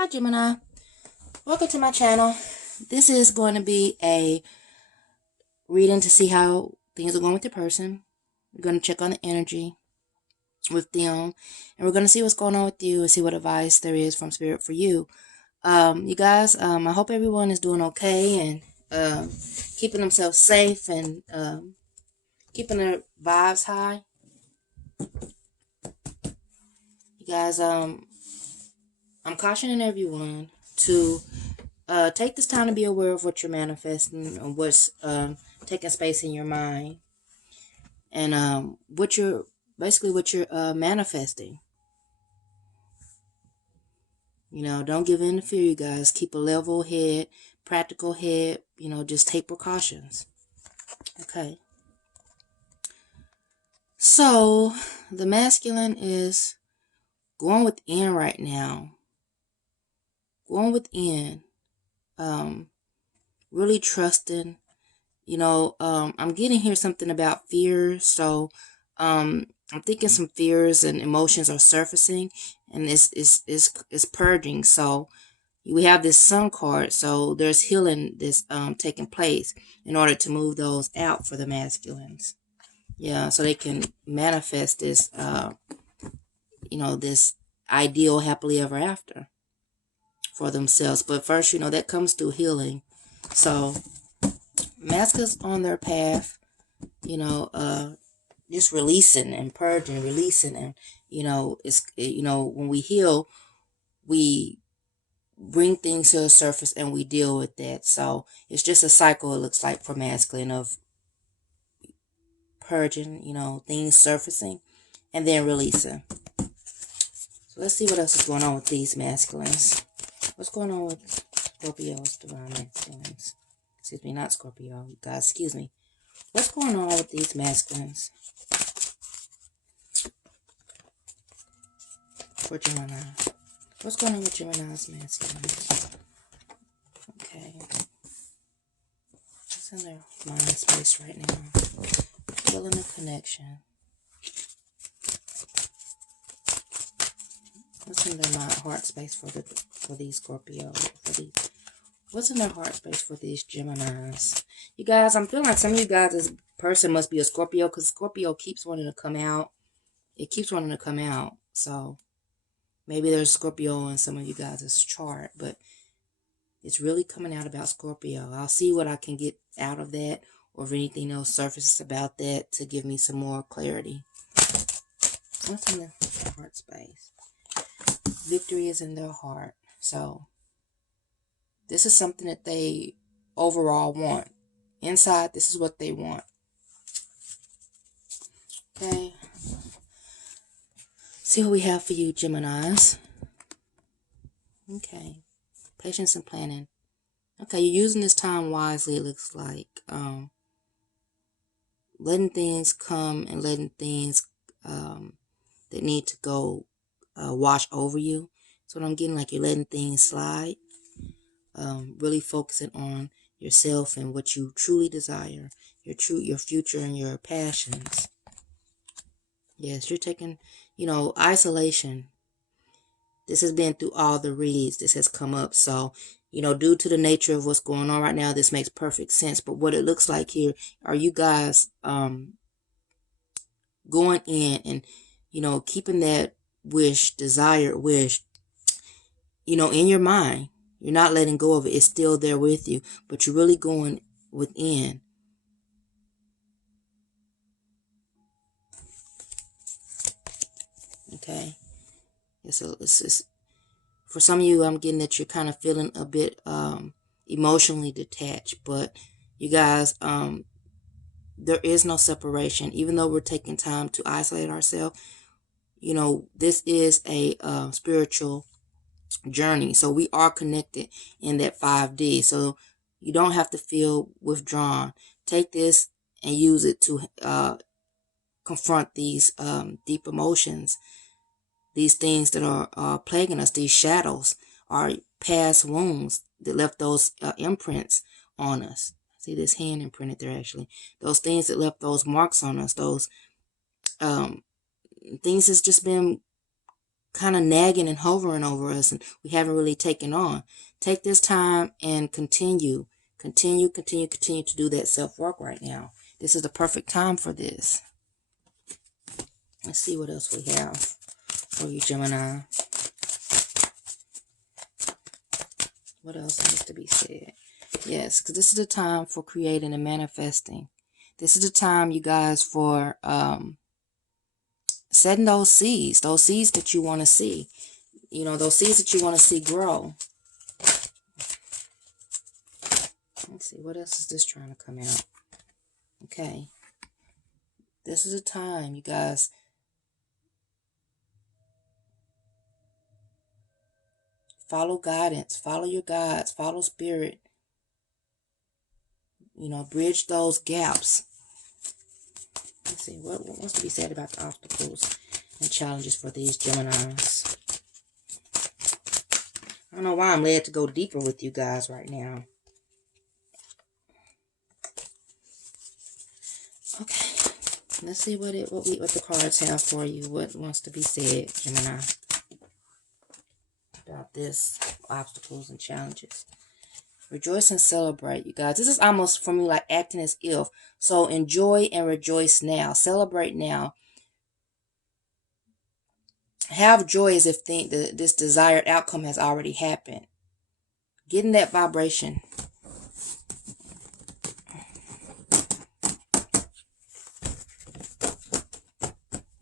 Hi Gemini, welcome to my channel. This is going to be a reading to see how things are going with your person. We're going to check on the energy with them, and we're going to see what's going on with you and see what advice there is from Spirit for you. You guys, I hope everyone is doing okay and keeping themselves safe and keeping their vibes high. You guys, I'm cautioning everyone to take this time to be aware of what you're manifesting and what's taking space in your mind, and what you're manifesting. Don't give in to fear, you guys. Keep a level head, practical head. Just take precautions. Okay. So the masculine is going within right now. Going within. Really trusting. I'm getting here something about fear. So I'm thinking some fears and emotions are surfacing, and it's purging. So we have this Sun card, so there's healing that's taking place in order to move those out for the masculines. Yeah, so they can manifest this this ideal happily ever after for themselves. But first, that comes through healing. So masculine's on their path, just releasing and purging, releasing, and when we heal, we bring things to the surface and we deal with that. So it's just a cycle, it looks like, for masculine, of purging, things surfacing and then releasing. So let's see what else is going on with these masculines. What's going on with Scorpios, divine masculines? Excuse me, not Scorpio, you guys, excuse me. What's going on with these masculines for Gemini? What's going on with Gemini's masculines? Okay. What's in their mind space right now? Feeling the connection. What's in their mind, heart space for these Scorpio? What's in their heart space for these Geminis? You guys, I'm feeling like some of you guys, this person must be a Scorpio, because Scorpio keeps wanting to come out. It keeps wanting to come out. So maybe there's Scorpio in some of you guys' chart, but it's really coming out about Scorpio. I'll see what I can get out of that, or if anything else surfaces about that to give me some more clarity. What's in the heart space? Victory is in their heart. So this is something that they overall want. Inside, this is what they want. Okay. See what we have for you, Geminis. Okay. Patience and planning. Okay, you're using this time wisely, it looks like. Letting things come and letting things that need to go wash over you. So I'm getting, like, you're letting things slide. Really focusing on yourself and what you truly desire, your future and your passions. Yes, you're taking, isolation. This has been through all the reads. This has come up. So, due to the nature of what's going on right now, this makes perfect sense. But what it looks like here are you guys going in and, keeping that desired wish, in your mind. You're not letting go of it. It's still there with you, but you're really going within. Okay. It's for some of you, I'm getting that you're kind of feeling a bit emotionally detached, but you guys, there is no separation. Even though we're taking time to isolate ourselves, this is a spiritual journey. So we are connected in that 5D. So you don't have to feel withdrawn. Take this and use it to confront these deep emotions, these things that are plaguing us, these shadows, our past wounds that left those imprints on us. See this hand imprinted there, actually. Those things that left those marks on us, those things that's just been kind of nagging and hovering over us, and we haven't really taken on. Take this time and continue to do that self-work right now. This is the perfect time for this. Let's see what else we have for you, Gemini. What else needs to be said? Yes, because this is the time for creating and manifesting. This is the time, you guys, for setting those seeds that you want to see. You know, those seeds that you want to see grow. Let's see, what else is this trying to come out? Okay. This is the time, you guys. Follow guidance. Follow your guides. Follow spirit. You know, bridge those gaps. Let's see, what wants to be said about the obstacles and challenges for these Geminis? I don't know why I'm led to go deeper with you guys right now. Okay, let's see what the cards have for you. What wants to be said, Gemini, about this obstacles and challenges? Rejoice and celebrate, you guys. This is almost for me like acting as if. So enjoy and rejoice now. Celebrate now. Have joy as if this desired outcome has already happened. Get in that vibration.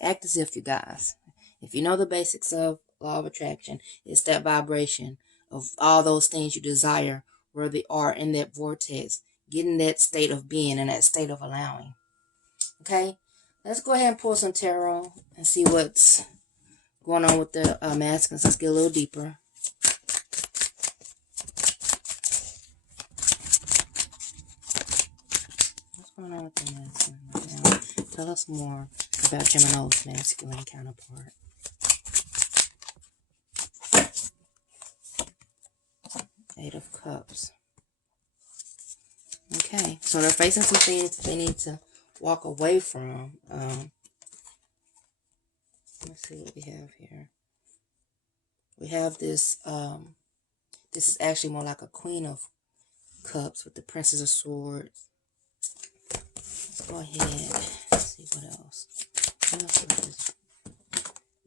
Act as if, you guys. If you know the basics of law of attraction, it's that vibration of all those things you desire where they are in that vortex. Get in that state of being and that state of allowing. Okay? Let's go ahead and pull some tarot and see what's going on with the masculines. Let's get a little deeper. What's going on with the masculine right now? Tell us more about Gemini's masculine counterpart. Eight of Cups. Okay, so they're facing some things they need to walk away from. Let's see what we have here. We have this, this is actually more like a Queen of Cups with the Princess of Swords. Let's go ahead. Let's see what else. What else is this?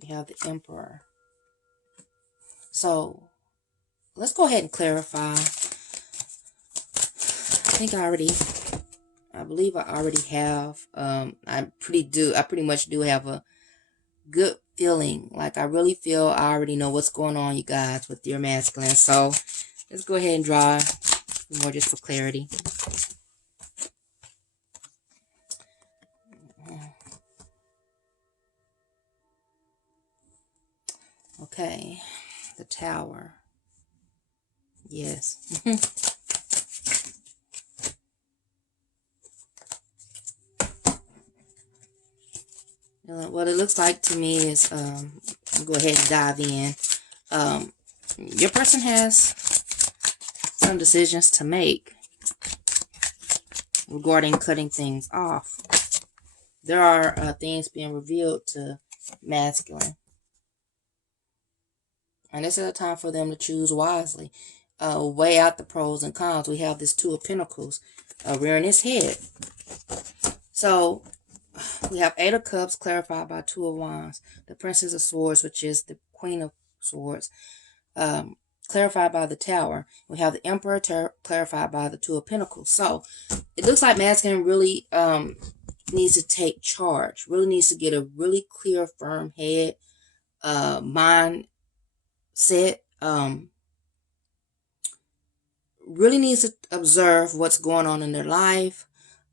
We have the Emperor. So, let's go ahead and clarify. I believe I already have, I pretty much do have a good feeling. Like, I really feel I already know what's going on, you guys, with your masculine. So, let's go ahead and draw more just for clarity. Okay, the Tower. Yes. What it looks like to me is, I'll go ahead and dive in. Your person has some decisions to make regarding cutting things off. There are things being revealed to masculine. And this is a time for them to choose wisely. Weigh out the pros and cons. We have this Two of Pentacles rearing its head. So, we have Eight of Cups clarified by Two of Wands. The Princess of Swords, which is the Queen of Swords, clarified by the Tower. We have the Emperor clarified by the Two of Pentacles. So, it looks like masculine really needs to take charge. Really needs to get a really clear, firm head, mind set. Really needs to observe what's going on in their life.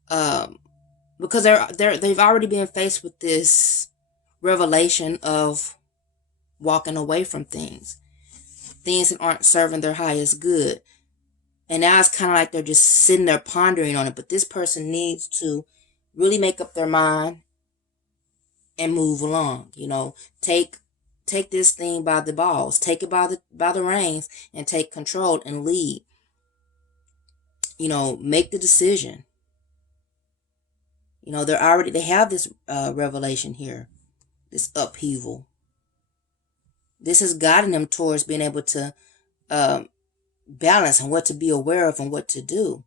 Because they've already been faced with this revelation of walking away from things that aren't serving their highest good. And now it's kind of like they're just sitting there pondering on it. But this person needs to really make up their mind and move along. You know, take this thing by the balls, take it by the reins, and take control and lead. You know, make the decision. You know, they have this revelation here, this upheaval. This is guiding them towards being able to balance and what to be aware of and what to do.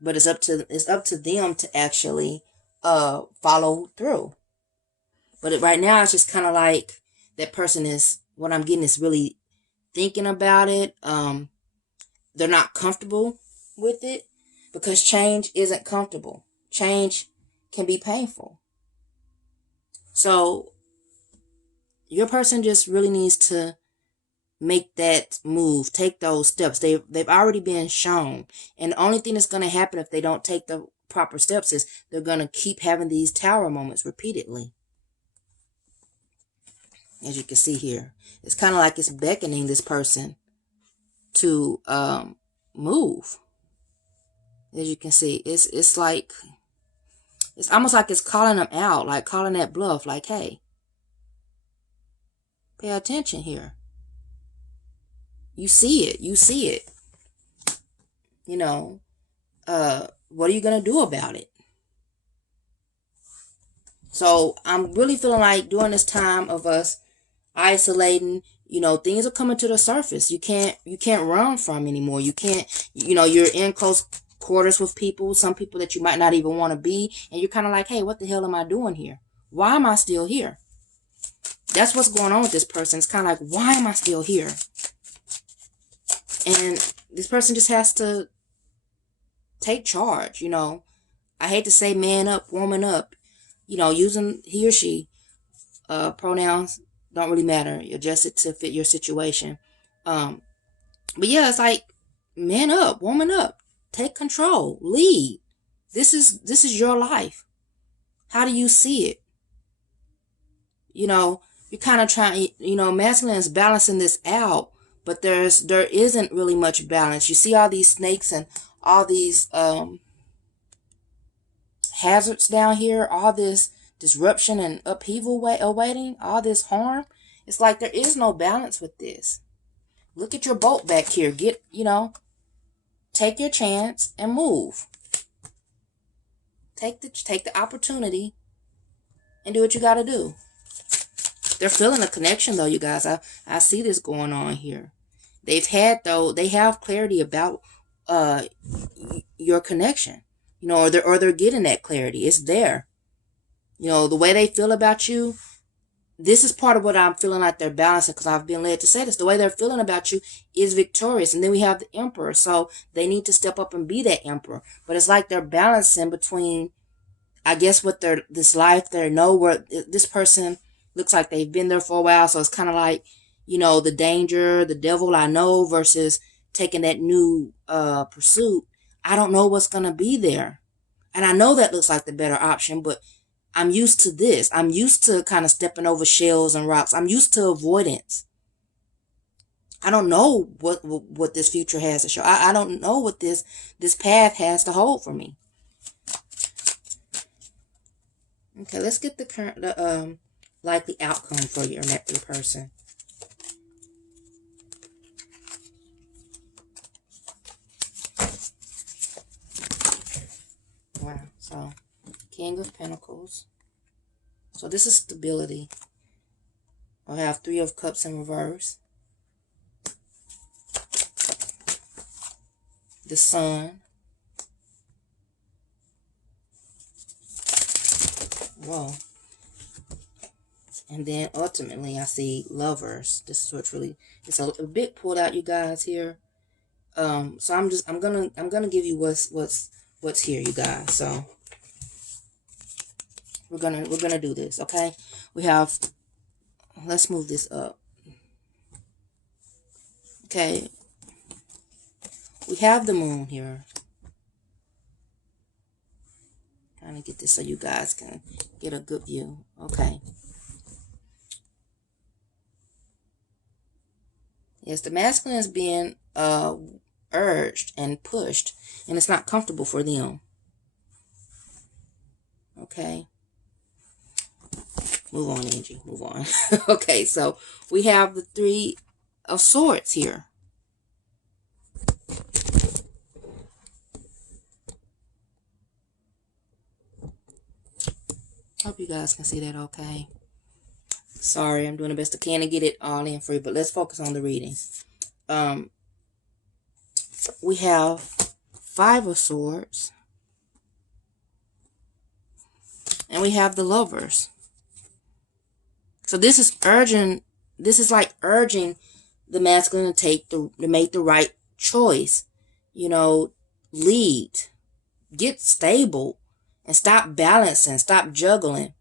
But it's up to them to actually follow through. But right now it's just kind of like that person is, what I'm getting is really thinking about it. They're not comfortable with it because change isn't comfortable. Change can be painful. So your person just really needs to make that move, take those steps. They've already been shown. And the only thing that's going to happen if they don't take the proper steps is they're going to keep having these tower moments repeatedly. As you can see here, it's kind of like it's beckoning this person to move. As you can see, it's like, it's almost like it's calling them out, like calling that bluff, like, hey, pay attention here. You see it. You see it. You know, what are you going to do about it? So I'm really feeling like during this time of us isolating, things are coming to the surface. You can't run from anymore. You can't, you're in close quarters with people, some people that you might not even want to be. And you're kind of like, hey, what the hell am I doing here? Why am I still here? That's what's going on with this person. It's kind of like, why am I still here? And this person just has to take charge. I hate to say man up, woman up, using he or she, pronouns don't really matter. You adjust it to fit your situation. But yeah, it's like, man up, woman up, take control, lead. This is your life. How do you see it? You're kind of trying, masculine is balancing this out, but there isn't really much balance. You see all these snakes and all these hazards down here, all this disruption and upheaval awaiting, all this harm. It's like there is no balance with this. Look at your boat back here. Take your chance and move. Take the opportunity and do what you got to do. They're feeling a connection though, you guys. I see this going on here. They have clarity about your connection. Or they're getting that clarity. It's there. The way they feel about you, this is part of what I'm feeling like they're balancing, because I've been led to say this. The way they're feeling about you is victorious. And then we have the emperor. So they need to step up and be that emperor. But it's like they're balancing between, I guess, what this life they know, where this person looks like they've been there for a while. So it's kind of like, the danger, the devil I know versus taking that new pursuit. I don't know what's going to be there. And I know that looks like the better option, but I'm used to this. I'm used to kind of stepping over shells and rocks. I'm used to avoidance. I don't know what this future has to show. I don't know what this path has to hold for me. Okay, let's get the likely outcome for your person. Wow. So, King of Pentacles. So this is stability. I have 3 of Cups in reverse. The Sun. Whoa. And then ultimately I see Lovers. This is what's really, it's a bit pulled out, you guys, here. So I'm gonna give you what's here, you guys. So we're gonna do this, okay? We have, let's move this up. Okay. We have the Moon here. Trying to get this so you guys can get a good view. Okay. Yes, the masculine is being urged and pushed, and it's not comfortable for them. Okay. Move on, Angie. Move on. Okay, so we have the 3 of Swords here. Hope you guys can see that okay. Sorry, I'm doing the best I can to get it all in for you, but let's focus on the reading. We have 5 of Swords. And we have the Lovers. So this is urging, this is like urging the masculine to make the right choice. You know, lead, get stable, and stop balancing, stop juggling.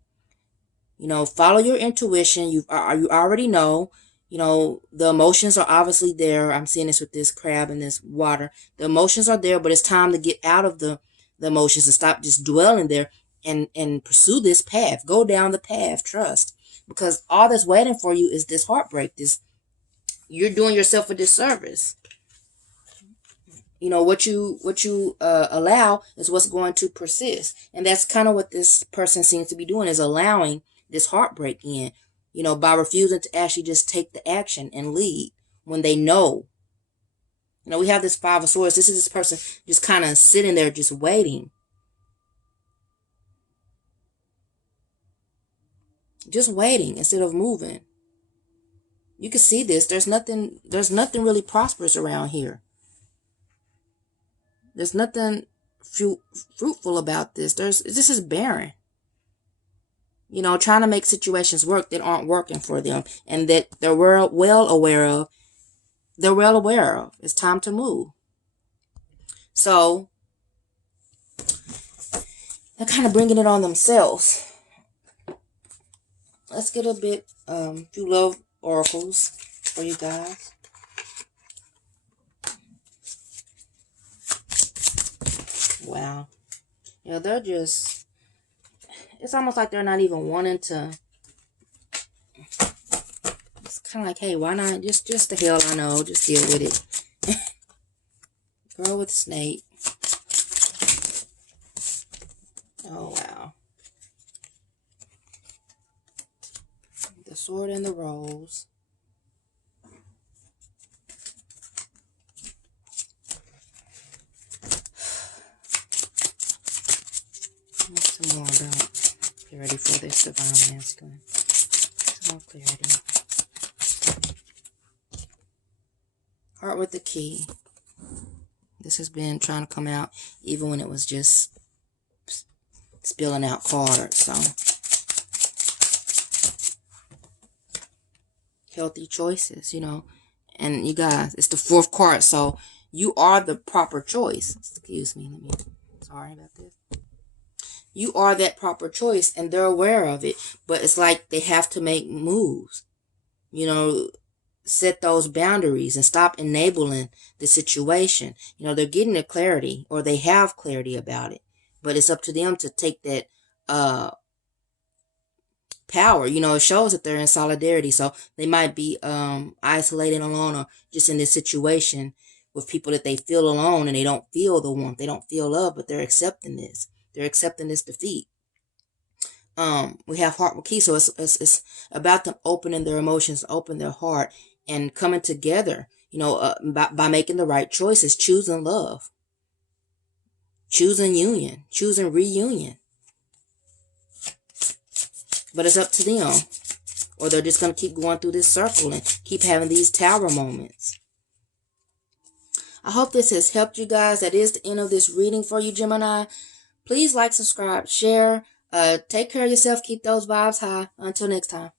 You know, follow your intuition. You already know. You know, the emotions are obviously there. I'm seeing this with this crab and this water. The emotions are there, but it's time to get out of the emotions and stop just dwelling there and pursue this path. Go down the path. Trust. Because all that's waiting for you is this heartbreak. You're doing yourself a disservice. You know, what you allow is what's going to persist. And that's kind of what this person seems to be doing, is allowing this heartbreak in, you know, by refusing to actually just take the action and lead when they know. You know, we have this 5 of Swords. This is this person just kind of sitting there just waiting. Just waiting instead of moving. You can see this. There's nothing really prosperous around here. There's nothing fruitful about this. This is barren. You know, trying to make situations work that aren't working for them, and that they're well aware of. They're well aware of. It's time to move. So they're kind of bringing it on themselves. Let's get a bit, few love oracles for you guys. Wow. You know, they're just, it's almost like they're not even wanting to. It's kind of like, hey, why not? Just the hell I know. Just deal with it. Girl with snake. Oh, wow. The Sword and the Rose. Some more about, get ready for this divine masculine. Some more clarity. Heart with the Key. This has been trying to come out even when it was just spilling out cards. So, healthy choices, you know. And you guys, it's the 4th card, so you are the proper choice. Excuse me, sorry about this. You are that proper choice, and they're aware of it. But it's like they have to make moves. You know, set those boundaries and stop enabling the situation. You know, they're getting the clarity, or they have clarity about it. But it's up to them to take that power. You know, it shows that they're in solidarity. So they might be isolated, alone, or just in this situation with people that they feel alone, and they don't feel the warmth. They don't feel love, but they're accepting this. They're accepting this defeat. We have Heart with Key, so it's about them opening their emotions, open their heart, and coming together, you know, by making the right choices, choosing love, choosing union, choosing reunion. But it's up to them, or they're just going to keep going through this circle and keep having these tower moments. I hope this has helped you guys. That is the end of this reading for you, Gemini. Please like, subscribe, share. Take care of yourself. Keep those vibes high. Until next time.